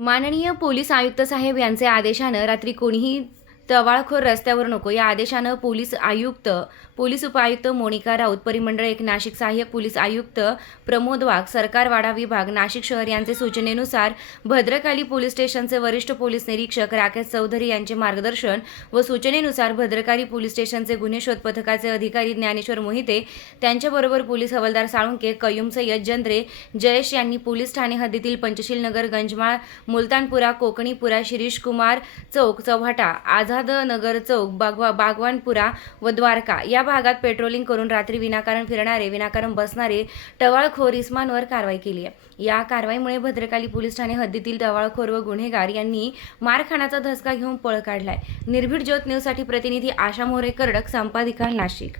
माननीय पोलीस आयुक्त साहेब यांचे आदेशानं रात्री कोणीही टवाळखोर रस्त्यावर नको या आदेशानं पोलीस उपायुक्त मोनिका राऊत, परिमंडळ 1 नाशिक, सहाय्यक पोलीस आयुक्त प्रमोद वाघ, सरकारवाडा विभाग नाशिक शहर यांचे सूचनेनुसार भद्रकाली पोलीस स्टेशनचे वरिष्ठ पोलीस निरीक्षक राकेश चौधरी यांचे मार्गदर्शन व सूचनेनुसार भद्रकाली पोलीस स्टेशनचे गुन्हे शोध पथकाचे अधिकारी ज्ञानेश्वर मोहिते, त्यांच्याबरोबर पोलीस हवालदार साळुंके, कय्यूम सय्यद, जंद्रे, जयेश यांनी पोलीस ठाणे हद्दीतील पंचशील नगर, गंजमाळ, मुलतानपुरा, कोकणीपुरा, शिरीष कुमार चौक, चौहाटा, आझाद नगर चौक, बागवानपुरा व द्वारका या भागात पेट्रोलिंग करून रात्री विनाकारण फिरणारे, विनाकारण बसणारे टवाळखोर इसमांवर कारवाई केली आहे। या कारवाईमुळे भद्रकाली पोलीस ठाणे हद्दीतील टवाळखोर व गुन्हेगार यांनी मारखानाचा धसका घेऊन पळ काढलाय। निर्भीड ज्योत न्यूजसाठी प्रतिनिधी आशा मोरे, कर्डक, संपादिका, नाशिक।